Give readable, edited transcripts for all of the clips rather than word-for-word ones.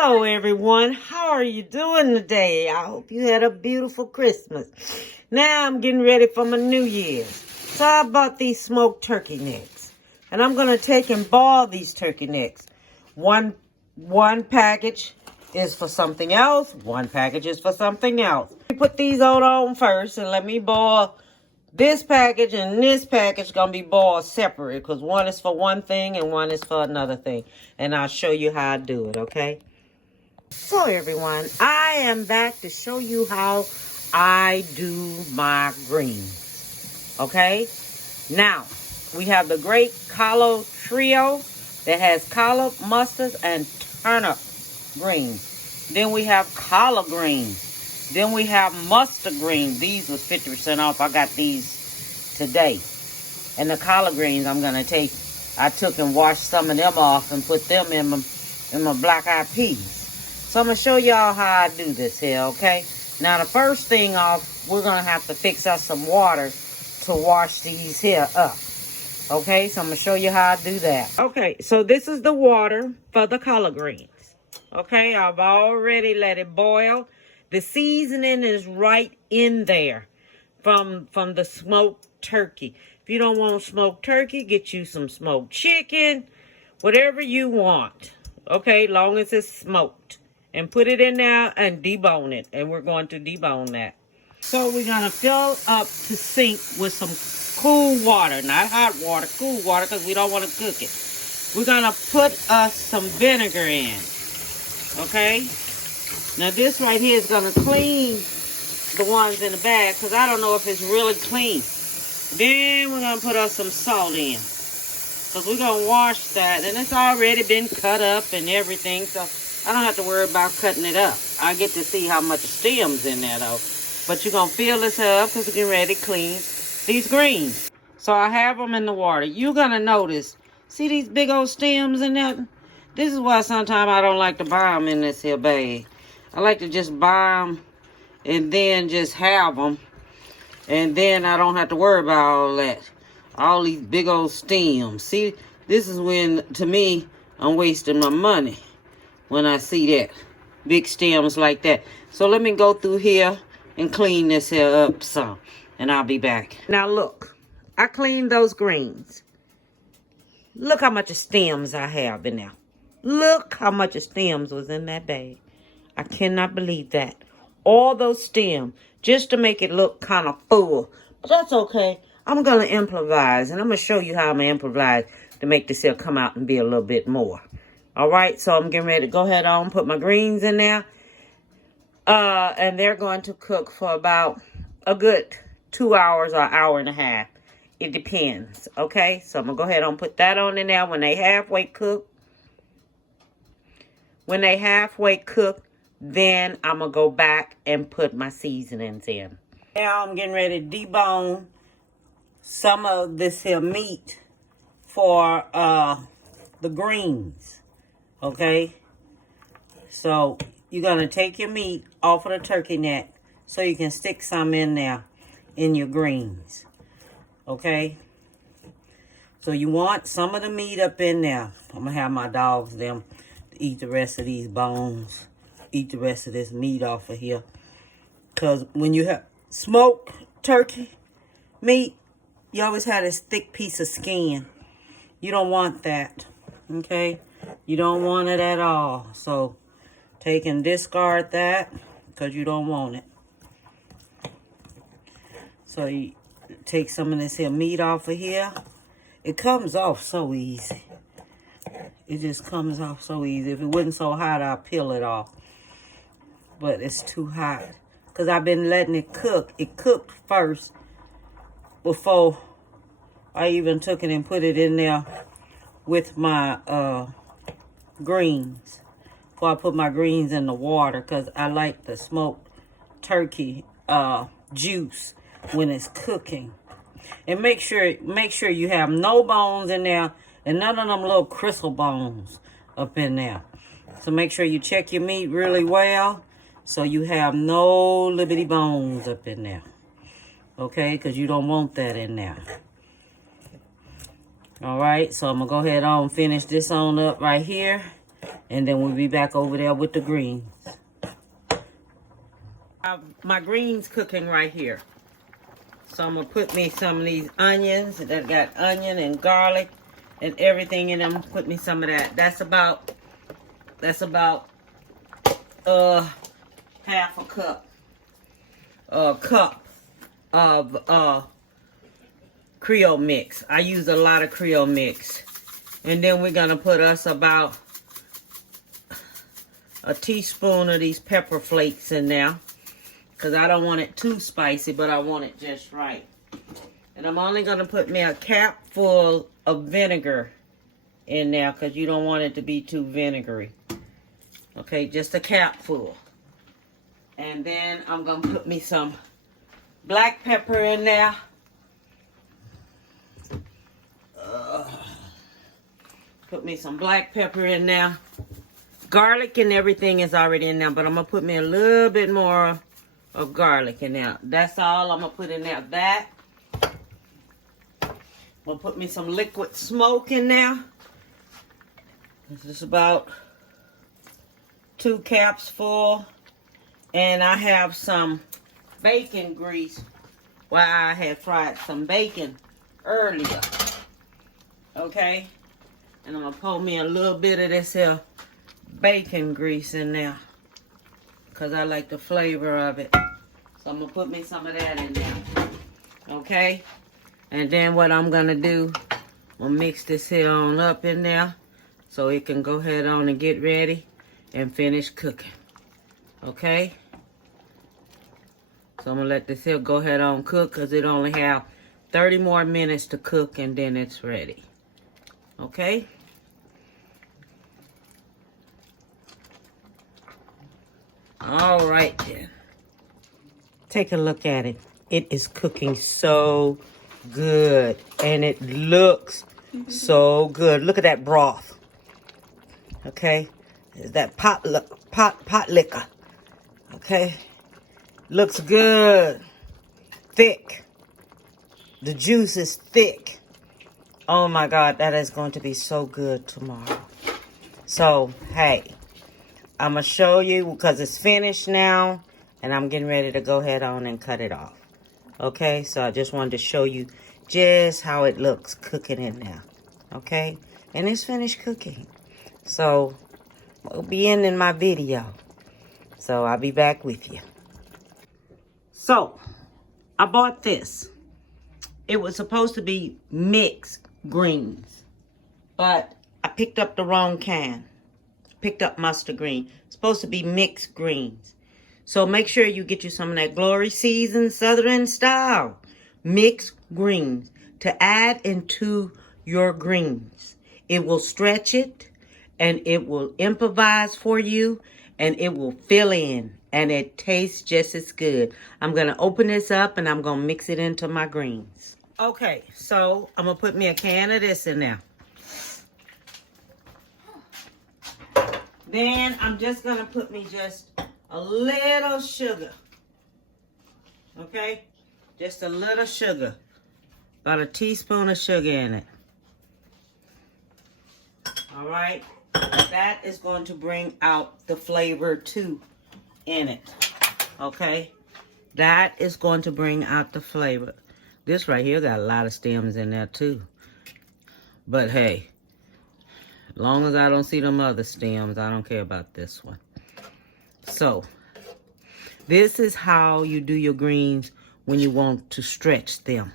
Hello, everyone. How are you doing today? I hope you had a beautiful Christmas. Now I'm getting ready for my New Year's. So I bought these smoked turkey necks. And I'm going to take and boil these turkey necks. One package is for something else. One package is for something else. Put these on first and let me boil. This package and this package going to be boiled separate because one is for one thing and one is for another thing. And I'll show you how I do it, okay? So, everyone, I am back to show you how I do my greens, okay? Now, we have the great collard trio that has collard, mustard, and turnip greens. Then we have collard greens. Then we have mustard greens. These was 50% off. I got these today. And the collard greens I'm going to take. I took and washed some of them off and put them in my black-eyed peas. So I'm going to show y'all how I do this here, okay? Now, the first thing off, we're going to have to fix us some water to wash these here up. Okay, so I'm going to show you how I do that. Okay, so this is the water for the collard greens. Okay, I've already let it boil. The seasoning is right in there from the smoked turkey. If you don't want smoked turkey, get you some smoked chicken, whatever you want. Okay, long as it's smoked. And put it in there and debone it. And we're going to debone that. So we're going to fill up the sink with some cool water. Not hot water, cool water, because we don't want to cook it. We're going to put some vinegar in. Okay? Now this right here is going to clean the ones in the bag because I don't know if it's really clean. Then we're going to put us some salt in because we're going to wash that. And it's already been cut up and everything, so I don't have to worry about cutting it up. I get to see how much stem's in there though. But you're going to fill this up because we're getting ready to clean these greens. So I have them in the water. You're going to notice, see these big old stems in there? This is why sometimes I don't like to buy them in this here bag. I like to just buy them and then just have them. And then I don't have to worry about all that. All these big old stems. See, this is when, to me, I'm wasting my money when I see that. Big stems like that. So let me go through here and clean this here up some. And I'll be back. Now look, I cleaned those greens. Look how much of stems I have in there. Look how much of stems was in that bag. I cannot believe that. All those stems, just to make it look kind of full. But that's okay. I'm going to improvise, and I'm going to show you how I'm going to improvise to make this here come out and be a little bit more. All right, so I'm getting ready to go ahead on, put my greens in there. And they're going to cook for about a good 2 hours or hour and a half. It depends, okay? So I'm going to go ahead and put that on in there when they halfway cook. When they halfway cook, then I'm going to go back and put my seasonings in. Now I'm getting ready to debone some of this here meat for the greens. Okay? So you're going to take your meat off of the turkey neck so you can stick some in there in your greens. Okay? So you want some of the meat up in there. I'm going to have my dogs, them, eat the rest of these bones. Eat the rest of this meat off of here. Because when you have smoked turkey meat, you always have this thick piece of skin. You don't want that. Okay? You don't want it at all. So take and discard that because you don't want it. So you take some of this here meat off of here. It comes off so easy. It just comes off so easy. If it wasn't so hot, I'll peel it off. But it's too hot. Because I've been letting it cook. It cooked first before I even took it and put it in there with my greens. Before I put my greens in the water. Because I like the smoked turkey juice when it's cooking. And make sure you have no bones in there. And none of them little crystal bones up in there. So make sure you check your meat really well. So you have no liberty bones up in there. Okay? Because you don't want that in there. Alright, so I'm going to go ahead on and finish this on up right here. And then we'll be back over there with the greens. I have my greens cooking right here. So I'm going to put me some of these onions that got onion and garlic and everything in them. Put me some of that. That's about half a cup of Creole mix. I use a lot of Creole mix. And then we're going to put us about a teaspoon of these pepper flakes in there. Because I don't want it too spicy, but I want it just right. And I'm only going to put me a cap full of vinegar in there. Because you don't want it to be too vinegary. Okay, just a cap full. And then I'm going to put me some black pepper in there. Put me some black pepper in there. Garlic and everything is already in there, but I'm going to put me a little bit more of garlic in there. That's all I'm going to put in there. That. I'm going to put me some liquid smoke in there. This is about 2 caps full. And I have some bacon grease. Well, I had fried some bacon earlier. Okay? And I'm going to pour me a little bit of this here bacon grease in there. Because I like the flavor of it. So I'm going to put me some of that in there. Okay? And then what I'm going to do, I'm going to mix this here on up in there. So it can go ahead on and get ready and finish cooking. Okay? So I'm going to let this here go ahead on cook. Because it only have 30 more minutes to cook and then it's ready. Okay? All right then. Take a look at it. It is cooking so good. And it looks so good. Look at that broth. Okay? Is that pot liquor. Okay? Looks good. Thick. The juice is thick. Oh my God, that is going to be so good tomorrow. So, hey. I'm going to show you because it's finished now. And I'm getting ready to go ahead on and cut it off. Okay, so I just wanted to show you just how it looks cooking in there. Okay, and it's finished cooking. So, we'll be ending my video. So, I'll be back with you. So, I bought this. It was supposed to be mixed greens. But I picked up the wrong can. Picked up mustard green. It's supposed to be mixed greens. So make sure you get you some of that Glory Seasoned Southern Style mixed greens to add into your greens. It will stretch it and it will improvise for you and it will fill in and it tastes just as good. I'm going to open this up and I'm going to mix it into my greens. Okay, so I'm going to put me a can of this in there. Then I'm just going to put me just a little sugar. Okay? Just a little sugar. About a teaspoon of sugar in it. Alright? That is going to bring out the flavor too in it. Okay? That is going to bring out the flavor. This right here got a lot of stems in there too. But hey. As long as I don't see them other stems, I don't care about this one. So, this is how you do your greens when you want to stretch them.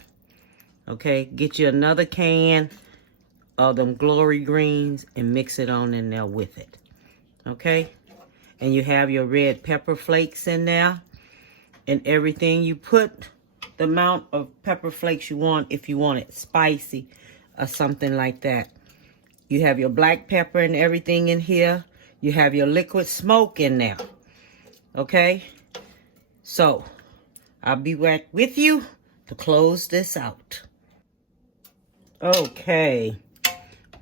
Okay, get you another can of them Glory greens and mix it on in there with it. Okay, and you have your red pepper flakes in there and everything. You put the amount of pepper flakes you want if you want it spicy or something like that. You have your black pepper and everything in here. You have your liquid smoke in there. Okay? So, I'll be back with you to close this out. Okay.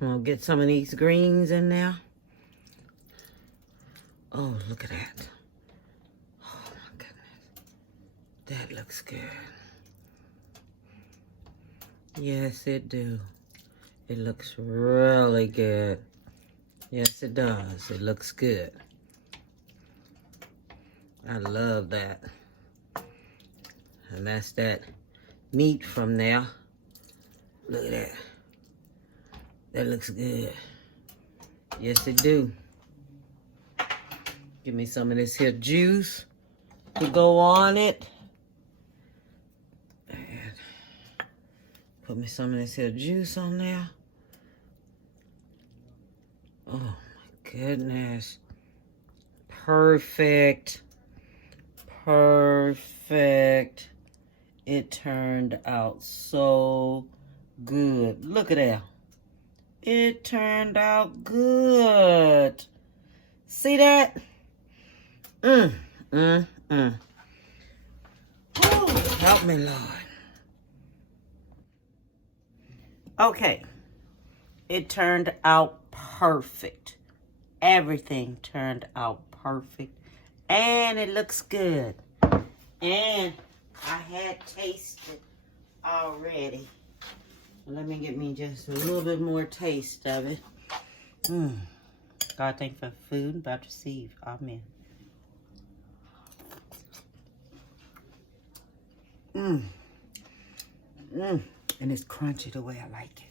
I'm going to get some of these greens in there. Oh, look at that. Oh, my goodness. That looks good. Yes, it do. It looks really good. Yes, it does. It looks good. I love that. And that's that meat from there. Look at that. That looks good. Yes, it do. Give me some of this here juice to go on it. And put me some of this here juice on there. Oh my goodness. Perfect. Perfect. It turned out so good. Look at that. It turned out good. See that? Oh, help me, Lord. Okay. It turned out perfect. Everything turned out perfect. And it looks good. And I had tasted already. Let me get me just a little bit more taste of it. God, thank you for food about to receive. Amen. And it's crunchy the way I like it.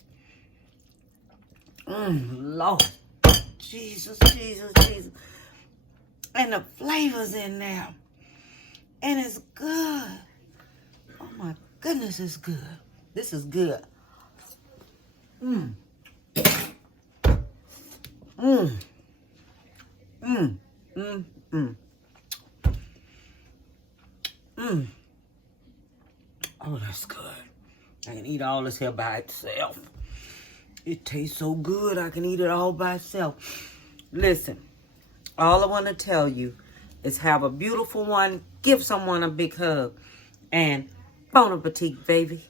Lord. Jesus, Jesus, Jesus. And the flavor's in there. And it's good. Oh my goodness, it's good. This is good. Oh, that's good. I can eat all this here by itself. It tastes so good, I can eat it all by itself. Listen, all I want to tell you is have a beautiful one. Give someone a big hug. And bon appetit, baby.